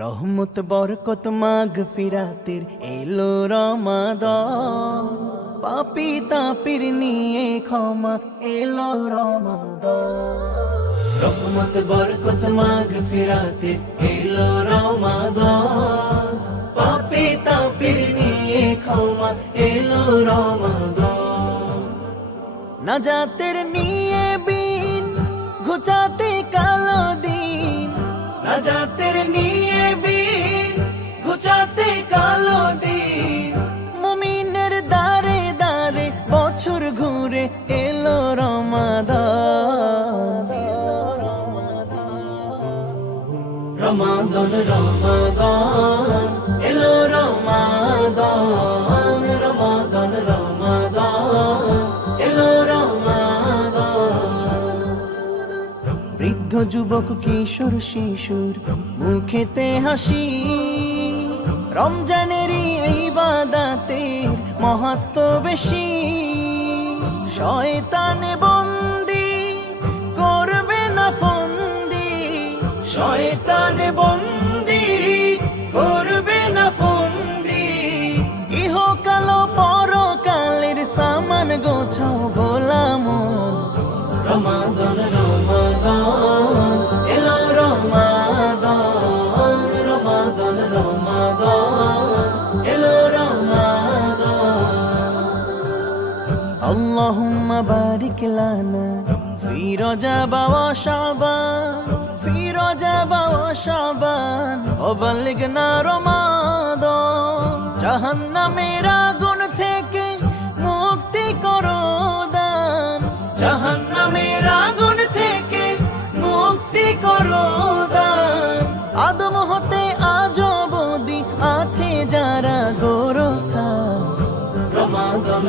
রহমত বরকত মাগফিরাতের এলো রমাদান, পাপী তাপির নিয়ে ক্ষমা এলো রমাদান। রহমত বরকত মাগফিরাতের এলো রমাদান, পাপী তাপির নিয়ে ক্ষমা এলো রমাদান। নাজাতের নিয়ে বিন ঘুচাতে কালো দিন, নাজাতের নিয়ে বিন ঘুচাতে কালো দিন। মুমিনের দারে দারে বছর ঘুরে এলো রমাদান। রমাদান রমাদান এলো রমাদান, রমাদান রমাদান এলো রমাদান। বৃদ্ধ যুবক কিশোর শিশুর মুখেতে হাসি, রমজানেরই এই ইবাদতের মহত্ব বেশি। শয়তানে বন্দি করবে না ফন্দি, শয়তানে বন্দি করবে না ফন্দি। ইহকাল পরকালের সামান গোছাও গোলাম। রমাদান রমাদান এলো রমাদান, রমাদান রমাদান এলো রমাদান। আল্লাহুম্মা বারিক লানা ফি রজব ওয়া শাবান, ফি রজব ওয়া শাবান ওয়া বাল্লিগনা রমাদান। জাহান্নামের আগুন থেকে মুক্তি করো দান, জাহান্নামের আগুন থেকে মুক্তি করো দান। আদম হতে আজ অবধি আছে যারা গোরস্থান। রমাদান